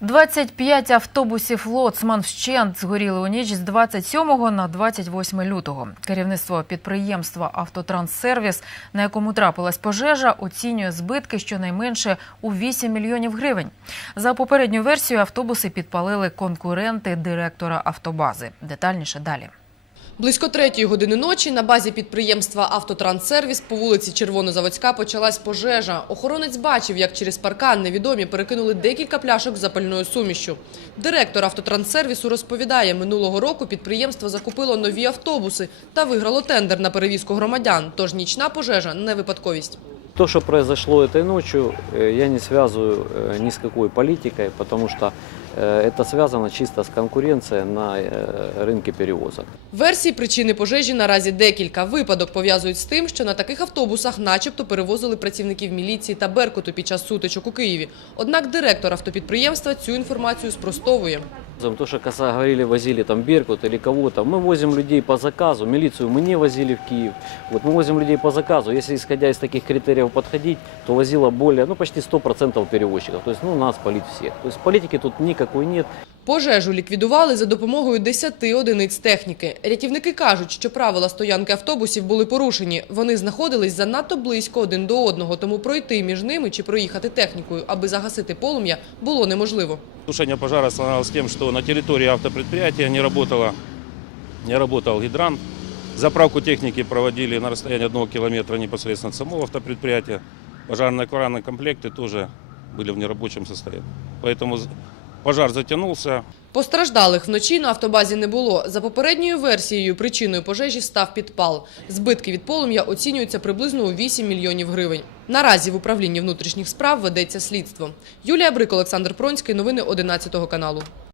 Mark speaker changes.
Speaker 1: 25 автобусів «Лоцман» вщент згоріли у ніч з 27 на 28 лютого. Керівництво підприємства «Автотранссервіс», на якому трапилась пожежа, оцінює збитки щонайменше у 8 мільйонів гривень. За попередню версію автобуси підпалили конкуренти директора автобази. Детальніше далі.
Speaker 2: Близько третьої години ночі на базі підприємства «Автотранссервіс» по вулиці Червонозаводська почалась пожежа. Охоронець бачив, як через паркан невідомі перекинули декілька пляшок з запальною сумішю. Директор «Автотранссервісу» розповідає, минулого року підприємство закупило нові автобуси та виграло тендер на перевізку громадян. Тож нічна пожежа – не випадковість
Speaker 3: То, что произошло этой ночью, э, я не связываю э, ни с какой политикой, потому что э, это связано чисто с конкуренцией на э, рынке перевозок.
Speaker 2: Версій причини пожежі наразі декілька. Випадок пов'язують з тим, що на таких автобусах начебто перевозили працівників міліції та Беркуту під час сутичок у Києві. Однак директор автопідприємства цю інформацію спростовує.
Speaker 3: То, что коса говорили, возили там Беркут или кого-то, мы возим людей по заказу, милицию мы не возили в Киев. Вот мы возим людей по заказу. Если исходя из таких критериев подходить, то возило более, ну почти 100% перевозчиков. То есть, ну, нас полить всех. То есть политики тут никакой нет.
Speaker 2: Пожежу ліквідували за допомогою 10 одиниць техніки. Рятівники кажуть, що правила стоянки автобусів були порушені. Вони знаходились занадто близько один до одного, тому пройти між ними чи проїхати технікою, аби загасити полум'я, було неможливо.
Speaker 4: Тушение пожара остановилось тем, что на территории автопредприятия не, работало, не работал гидрант. Заправку техники проводили на расстоянии одного километра непосредственно от самого автопредприятия. Пожарно-охранные комплекты тоже были в нерабочем состоянии. Поэтому з- пожар затягнувся.
Speaker 2: Постраждалих вночі на автобазі не було. За попередньою версією, причиною пожежі став підпал. Збитки від полум'я оцінюються приблизно у 8 мільйонів гривень. Наразі в управлінні внутрішніх справ ведеться слідство. Юлія Брик, Олександр Пронський. Новини 11 каналу.